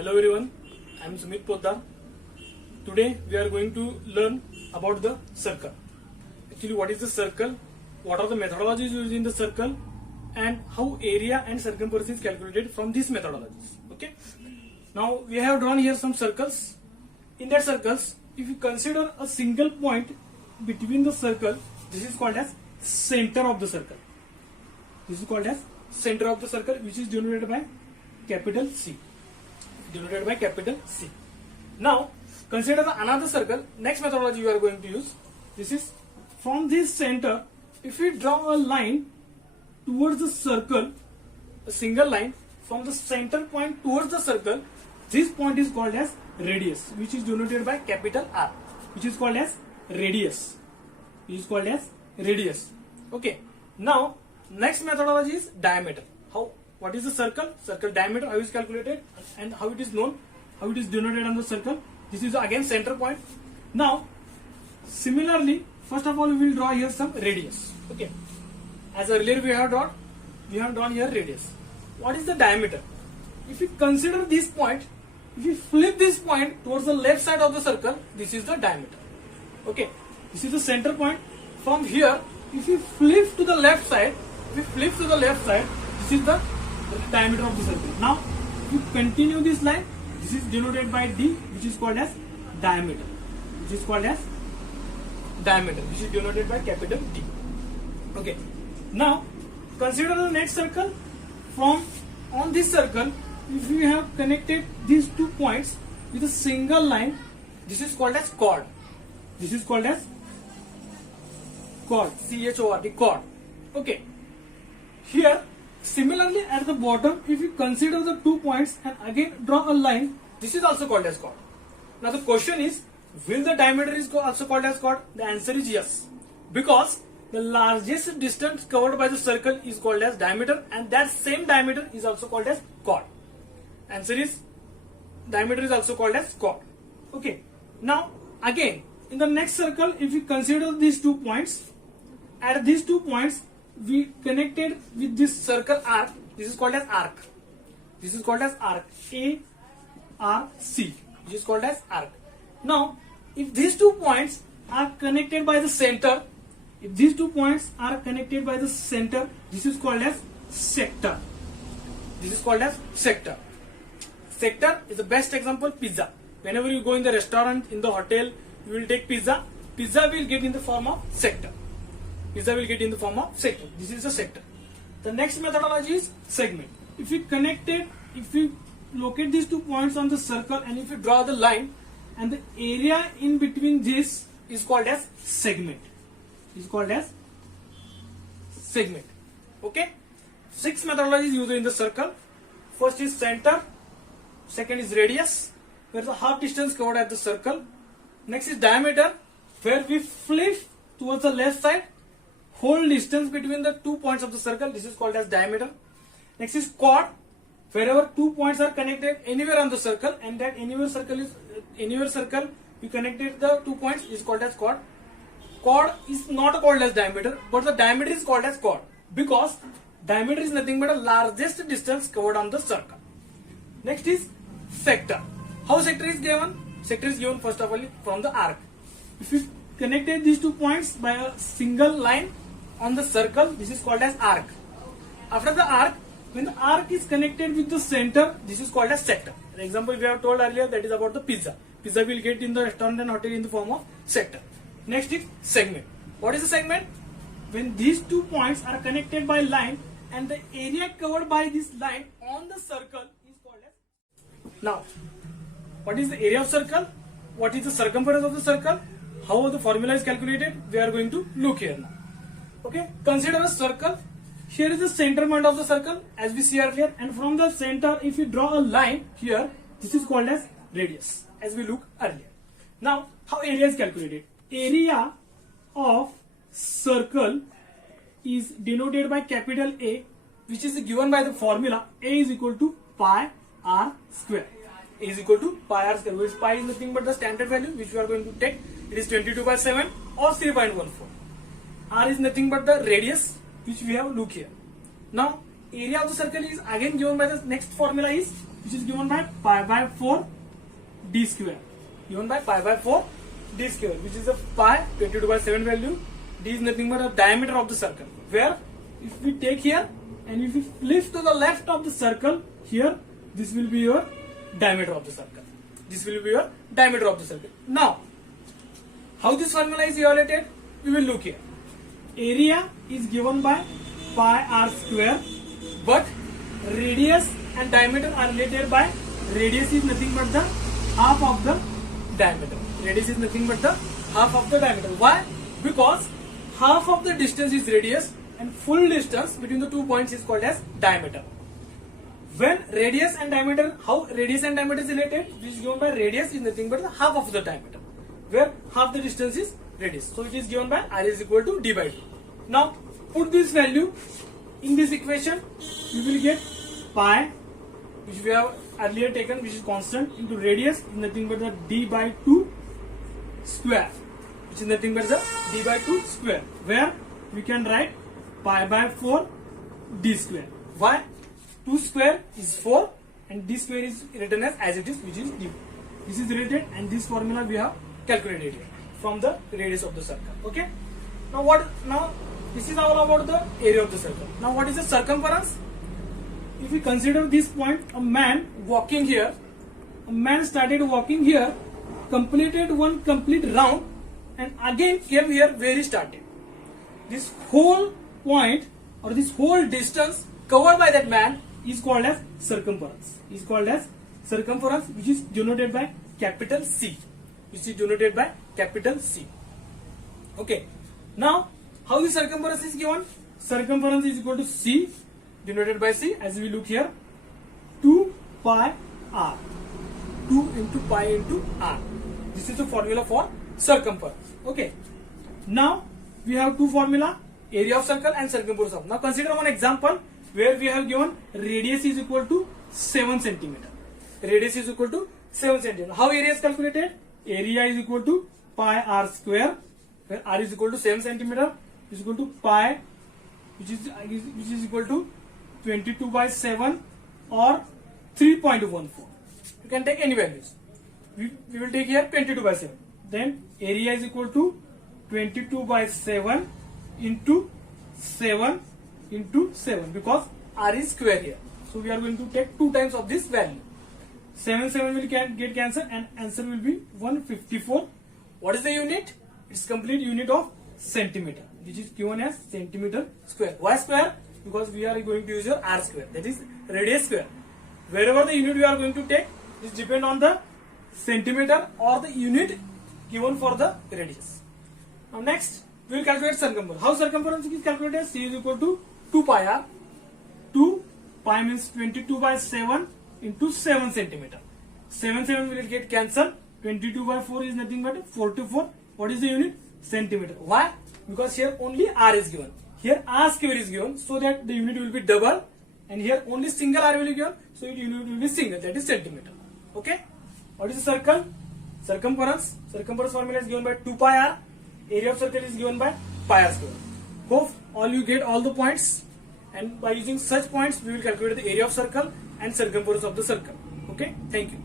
Hello everyone, I am Sumit Poddar. Today we are going to learn about the circle. Actually, what is the circle? What are the methodologies used in the circle? And how area and circumference is calculated from these methodologies. Okay. Now we have drawn here some circles. In that circles, if you consider a single point between the circle, this is called as center of the circle. This is called as center of the circle, which is denoted by capital C. Denoted by capital C. Now consider another circle. Next methodology we are going to use. This is from this center. If we draw a line towards the circle, a single line from the center point towards the circle, this point is called as radius, which is denoted by capital R, which is called as radius. It is called as radius. Okay. Now next methodology is diameter. What is the circle? Circle diameter, how is calculated and how it is known, how it is denoted on the circle. This is again center point. Now similarly, first of all we will draw here some radius. Okay. As earlier we have drawn here radius. What is the diameter? If you consider this point, if you flip this point towards the left side of the circle, this is the diameter. Okay. This is the center point. From here, if you flip to the left side, this is the diameter of the circle. Now, if you continue this line, this is denoted by D, which is called as diameter. Which is denoted by capital D. Okay. Now, consider the next circle. On this circle, if we have connected these 2 points with a single line, this is called as chord. This is called as chord. C-H-O-R-D, chord. Okay. Here, similarly at the bottom, if you consider the 2 points and again draw a line, this is also called as chord. Now the question is, will the diameter is also called as chord? The answer is yes. Because the largest distance covered by the circle is called as diameter, and that same diameter is also called as chord. Answer is, diameter is also called as chord. Okay. Now again, in the next circle, if we consider these 2 points, at these 2 points, we connected with this circle arc. This is called as arc. This is called as arc. A-R-C. Which is called as arc. Now, if these 2 points are connected by the center, this is called as sector. This is called as sector. Sector is the best example, pizza. Whenever you go in the restaurant, in the hotel, you will take pizza. Pizza will get in the form of sector. This is the sector. The next methodology is segment. If we locate these 2 points on the circle and if you draw the line, and the area in between this is called as segment. Okay. 6 methodologies used in the circle. First is center. Second is radius, where the half distance covered at the circle. Next is diameter, where we flip towards the left side, whole distance between the 2 points of the circle. This is called as diameter. Next is chord, wherever 2 points are connected anywhere on the circle, and that anywhere circle we connected the 2 points is called as chord. Chord is not called as diameter, but the diameter is called as chord because diameter is nothing but the largest distance covered on the circle. Next is sector. How sector is given? Sector is given first of all from the arc. If we connected these 2 points by a single line on the circle, this is called as arc. After the arc, when the arc is connected with the center, this is called as sector. The example we have told earlier, that is about the pizza. Pizza will get in the restaurant and hotel in the form of sector. Next is segment. What is the segment? When these 2 points are connected by line and the area covered by this line on the circle is called as. Now, what is the area of circle? What is the circumference of the circle? How the formula is calculated? We are going to look here now. Okay. Consider a circle. Here is the center point of the circle, as we see earlier, and from the center, if you draw a line here, this is called as radius, as we look earlier. Now, how area is calculated? Area of circle is denoted by capital A, which is given by the formula A is equal to pi r square. A is equal to pi r square, which pi is nothing but the standard value which we are going to take. It is 22/7 or 3.14. R is nothing but the radius which we have look here. Now area of the circle is again given by the next formula is which is given by pi by 4 d square. Given by pi by 4 d square, which is a pi 22 by 7 value. D is nothing but the diameter of the circle. Where if we take here and if we flip to the left of the circle here, this will be your diameter of the circle. This will be your diameter of the circle. Now, how this formula is evaluated? We will look here. Area is given by pi r square, but radius and diameter are related by radius is nothing but the half of the diameter. Radius is nothing but the half of the diameter. Why? Because half of the distance is radius and full distance between the 2 points is called as diameter. When radius and diameter, how radius and diameter is related? This is given by radius is nothing but the half of the diameter, where half the distance is radius. So it is given by r is equal to d by 2. Now put this value in this equation. You will get pi, which we have earlier taken, which is constant, into radius is nothing but the d by 2 square, which is nothing but the d by 2 square, where we can write pi by 4 d square. Why? 2 square is 4 and d square is written as it is, which is d. This is related, and this formula we have calculated here from the radius of the circle. Okay. Now this is all about the area of the circle. Now what is the circumference? If we consider this point, a man walking here, a man started walking here, completed one complete round, and again came here where he started. This whole point or this whole distance covered by that man is called as circumference. Is called as circumference, which is denoted by capital C. Which is denoted by capital C. Okay. Now, how the circumference is given? Circumference is equal to C, denoted by C, as we look here, 2 pi r. 2 into pi into r. This is the formula for circumference. Okay. Now, we have two formula, area of circle and circumference of. Now, consider one example where we have given radius is equal to 7 centimeter. Radius is equal to 7 centimeter. How area is calculated? Area is equal to pi r square, where r is equal to 7 centimeter, is equal to pi, which is equal to 22 by 7 or 3.14. You can take any values. We will take here 22 by 7. Then area is equal to 22 by 7 into 7 into 7, because r is square here. So we are going to take 2 times of this value. 7 will get cancelled and answer will be 154. What is the unit? It's complete unit of centimeter, which is given as centimeter square. Why square? Because we are going to use your r square, that is radius square. Wherever the unit we are going to take, it depends on the centimeter or the unit given for the radius. Now next, we will calculate circumference. How circumference is calculated? C is equal to 2 pi r. 2 pi means 22 by 7 into 7 centimeter. 7 will get cancelled. 22 by 4 is nothing but 44. What is the unit? Centimeter. Why? Because here only r is given. Here r square is given, so that the unit will be double, and here only single r will be given, so the unit will be single, that is centimeter. Okay. What is the circle? Circumference. Circumference formula is given by 2 pi r. Area of circle is given by pi r square. Hope all you get all the points, and by using such points we will calculate the area of circle and circumference of the circle. Okay. Thank you.